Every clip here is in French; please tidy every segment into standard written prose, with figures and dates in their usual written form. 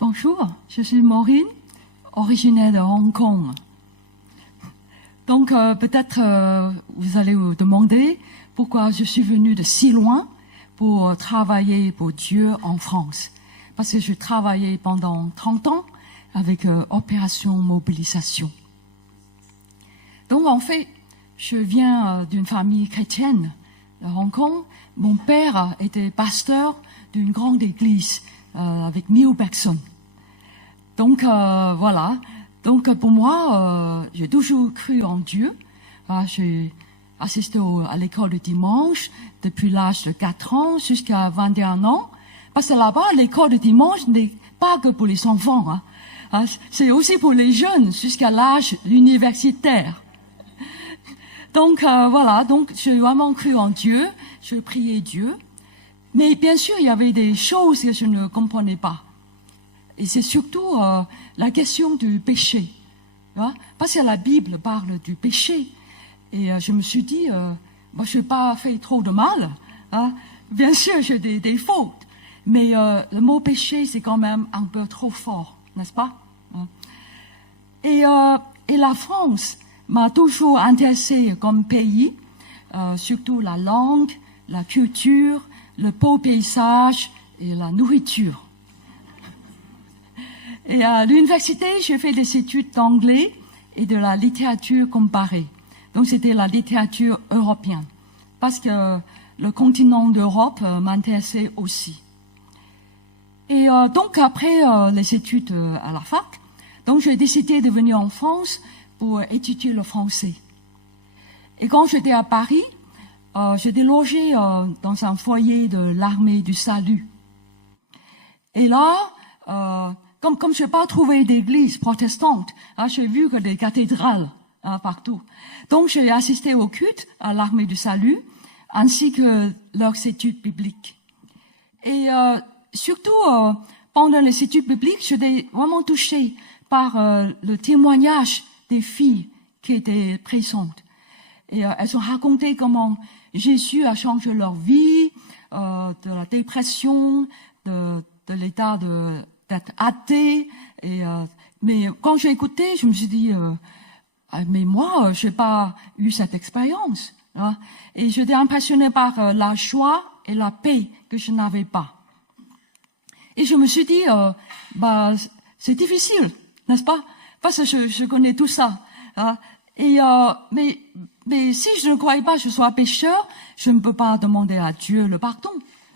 Bonjour, je suis Maureen, originaire de Hong Kong. Donc peut-être vous allez vous demander pourquoi je suis venue de si loin pour travailler pour Dieu en France. Parce que je travaillais pendant 30 ans avec Opération Mobilisation. Donc en fait, je viens d'une famille chrétienne de Hong Kong. Mon père était pasteur d'une grande église avec 1000 personnes. Donc voilà. Donc pour moi, j'ai toujours cru en Dieu. J'ai assisté à l'école du dimanche depuis l'âge de 4 ans jusqu'à 21 ans. Parce que là-bas, l'école du dimanche n'est pas que pour les enfants. C'est aussi pour les jeunes jusqu'à l'âge universitaire. Donc voilà, donc j'ai vraiment cru en Dieu, je priais Dieu. Mais bien sûr, il y avait des choses que je ne comprenais pas. Et c'est surtout la question du péché. Parce que la Bible parle du péché. Et je me suis dit, moi je n'ai pas fait trop de mal. Bien sûr, j'ai des fautes. Mais le mot péché, c'est quand même un peu trop fort, n'est-ce pas? Et la France m'a toujours intéressée comme pays, surtout la langue, la culture, le beau paysage et la nourriture. Et à l'université, j'ai fait des études d'anglais et de la littérature comparée. Donc c'était la littérature européenne, parce que le continent d'Europe m'intéressait aussi. Et donc après les études à la fac, donc j'ai décidé de venir en France pour étudier le français. Et quand j'étais à Paris, j'étais logée dans un foyer de l'armée du salut. Et là, comme je n'ai pas trouvé d'église protestante, j'ai vu que des cathédrales partout. Donc j'ai assisté au culte à l'armée du salut, ainsi que leurs études bibliques. Et surtout, pendant les études bibliques, j'étais vraiment touchée par le témoignage des filles qui étaient présentes. Et elles ont raconté comment Jésus a changé leur vie, de la dépression, de l'état d'être athée. Mais quand j'ai écouté, je me suis dit, mais moi, je n'ai pas eu cette expérience. Et j'étais impressionnée par la joie et la paix que je n'avais pas. Et je me suis dit, c'est difficile, n'est-ce pas? Parce que je connais tout ça. Mais si je ne croyais pas que je sois pécheur, je ne peux pas demander à Dieu le pardon,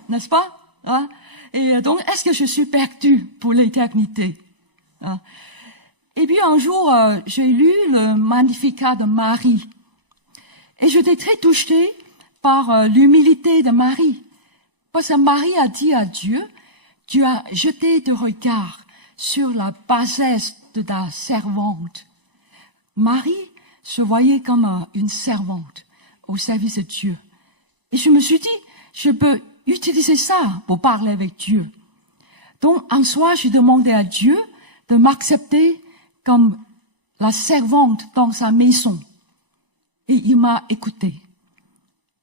n'est-ce pas? Et donc, est-ce que je suis perdu pour l'éternité? Et puis un jour, j'ai lu le Magnificat de Marie. Et j'étais très touchée par l'humilité de Marie. Parce que Marie a dit à Dieu, tu as jeté tes regards sur la bassesse de ta servante. Marie se voyait comme une servante au service de Dieu. Et je me suis dit, je peux utiliser ça pour parler avec Dieu. Donc, un soir, j'ai demandé à Dieu de m'accepter comme la servante dans sa maison. Et il m'a écouté.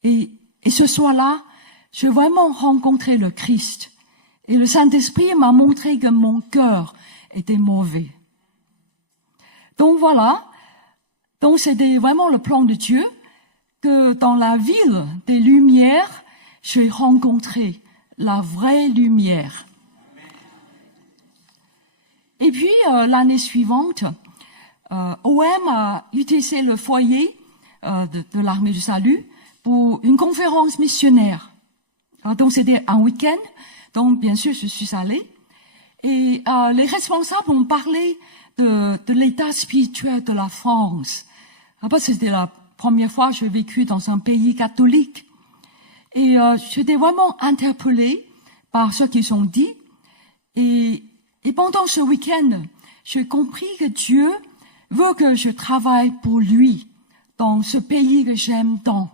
Et ce soir-là, j'ai vraiment rencontré le Christ. Et le Saint-Esprit m'a montré que mon cœur était mauvais. Donc voilà. Donc c'était vraiment le plan de Dieu que dans la ville des Lumières, j'ai rencontré la vraie lumière. Et puis l'année suivante, OM a utilisé le foyer de l'armée du salut pour une conférence missionnaire. Donc c'était un week-end. Donc, bien sûr, je suis allée. Et les responsables ont parlé de l'état spirituel de la France. Parce que c'était la première fois que j'ai vécu dans un pays catholique. Et j'étais vraiment interpellée par ce qu'ils ont dit. Et pendant ce week-end, j'ai compris que Dieu veut que je travaille pour lui dans ce pays que j'aime tant.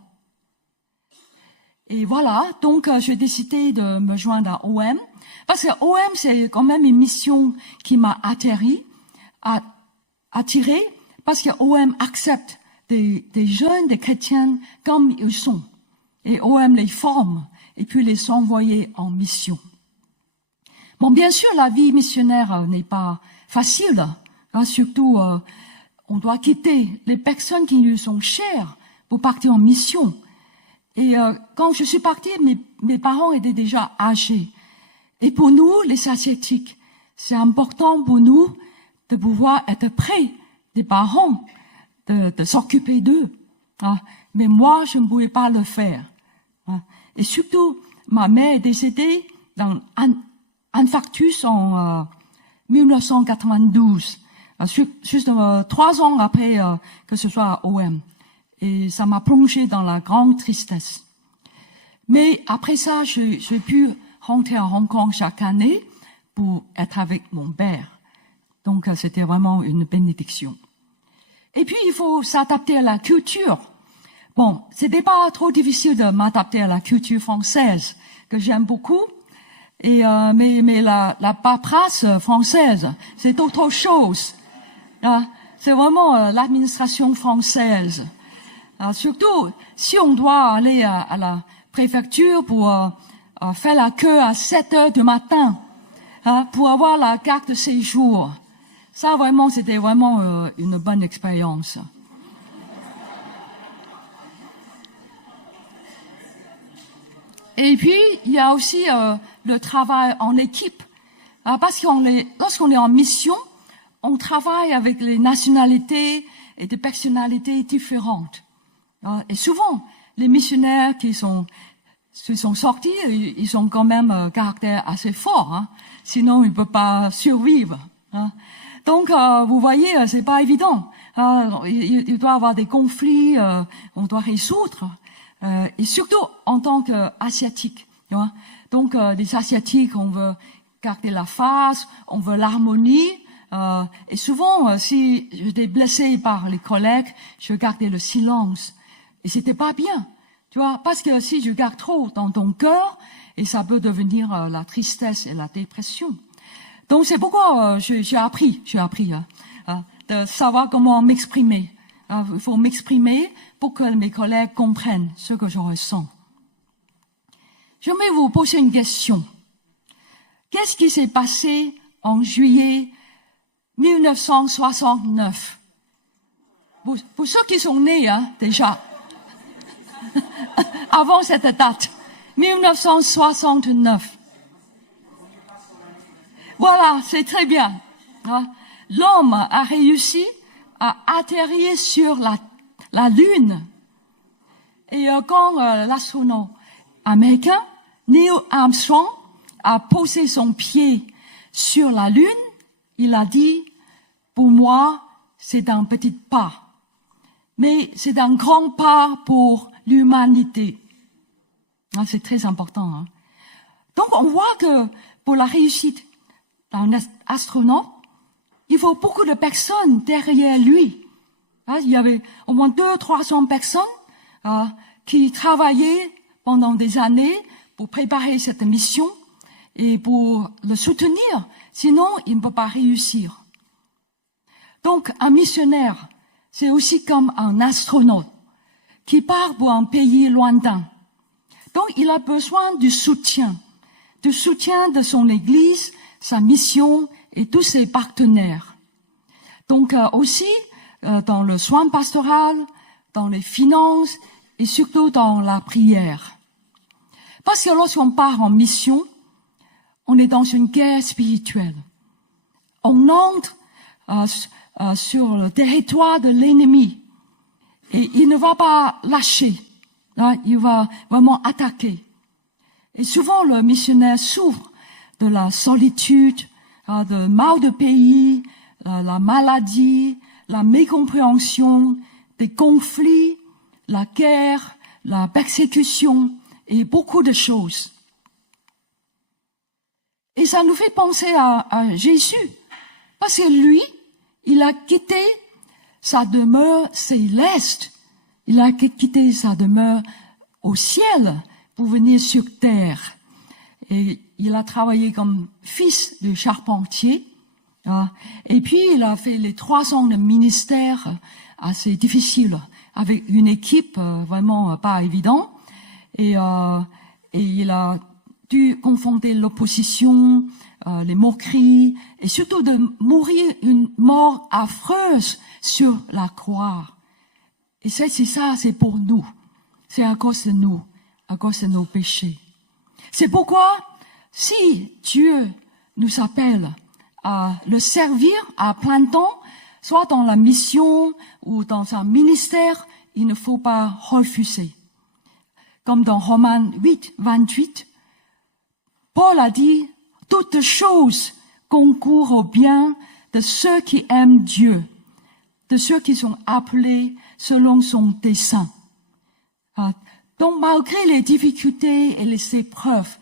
Et voilà, donc j'ai décidé de me joindre à OM, parce que OM, c'est quand même une mission qui m'a attirée, parce que OM accepte des jeunes, des chrétiens comme ils sont. Et OM les forme, et puis les envoyer en mission. Bon, bien sûr, la vie missionnaire n'est pas facile. Surtout, on doit quitter les personnes qui nous sont chères pour partir en mission. Et quand je suis partie, mes parents étaient déjà âgés. Et pour nous, les Asiatiques, c'est important pour nous de pouvoir être près des parents, de s'occuper d'eux. Mais moi, je ne pouvais pas le faire. Et surtout, ma mère est décédée d'un infarctus en 1992, juste 3 ans après que ce soit à OM. Et ça m'a plongé dans la grande tristesse. Mais après ça, j'ai pu rentrer à Hong Kong chaque année pour être avec mon père. Donc, c'était vraiment une bénédiction. Et puis, il faut s'adapter à la culture. Bon, c'était pas trop difficile de m'adapter à la culture française, que j'aime beaucoup. Et mais la paperasse française, c'est autre chose. C'est vraiment l'administration française. Surtout, si on doit aller à la préfecture pour faire la queue à 7 heures du matin pour avoir la carte de séjour. Ça, vraiment, c'était vraiment une bonne expérience. Et puis, il y a aussi le travail en équipe. Parce lorsqu'on est en mission, on travaille avec les nationalités et des personnalités différentes. Et souvent, les missionnaires qui se sont sortis, ils ont quand même un caractère assez fort. Sinon, ils ne peuvent pas survivre. Donc, vous voyez, c'est pas évident. Il doit y avoir des conflits, on doit résoudre. Et surtout en tant qu'asiatique. Donc, les asiatiques, on veut garder la face, on veut l'harmonie. Et souvent, si j'étais blessée par les collègues, je gardais le silence. Et c'était pas bien, tu vois, parce que si je garde trop dans ton cœur, et ça peut devenir la tristesse et la dépression. Donc c'est pourquoi j'ai appris de savoir comment m'exprimer. Il faut m'exprimer pour que mes collègues comprennent ce que je ressens. J'aimerais vous poser une question. Qu'est-ce qui s'est passé en juillet 1969? Pour ceux qui sont nés, déjà, avant cette date, 1969. Voilà, c'est très bien. L'homme a réussi à atterrir sur la Lune. Et quand l'astronaute américain Neil Armstrong a posé son pied sur la Lune, il a dit, pour moi, c'est un petit pas. Mais c'est un grand pas pour l'humanité. C'est très important. Donc on voit que pour la réussite d'un astronaute, il faut beaucoup de personnes derrière lui. Il y avait au moins 200-300 personnes qui travaillaient pendant des années pour préparer cette mission et pour le soutenir. Sinon, il ne peut pas réussir. Donc, un missionnaire, c'est aussi comme un astronaute qui part pour un pays lointain. Donc, il a besoin du soutien de son Église, sa mission et tous ses partenaires. Donc, aussi, dans le soin pastoral, dans les finances et surtout dans la prière. Parce que lorsqu'on part en mission, on est dans une guerre spirituelle. On entre sur le territoire de l'ennemi et il ne va pas lâcher. Il va vraiment attaquer. Et souvent, le missionnaire souffre de la solitude, de mal de pays, la maladie, la mécompréhension, des conflits, la guerre, la persécution et beaucoup de choses. Et ça nous fait penser à Jésus, parce que lui, il a quitté sa demeure céleste, il a quitté sa demeure au ciel pour venir sur terre. Et il a travaillé comme fils de charpentier. Et puis, il a fait les 3 ans de ministère assez difficile, avec une équipe vraiment pas évidente. Et il a dû confronter l'opposition, les moqueries, et surtout de mourir une mort affreuse sur la croix. Et c'est ça, c'est pour nous. C'est à cause de nous, à cause de nos péchés. C'est pourquoi, si Dieu nous appelle à le servir à plein temps, soit dans la mission ou dans un ministère, il ne faut pas refuser. Comme dans Romains 8, 28, Paul a dit, « Toutes choses concourent au bien de ceux qui aiment Dieu, de ceux qui sont appelés selon son dessein. » Donc, malgré les difficultés et les épreuves,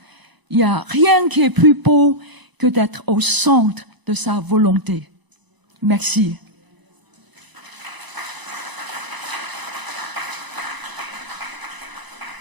il n'y a rien qui est plus beau que d'être au centre de sa volonté. Merci.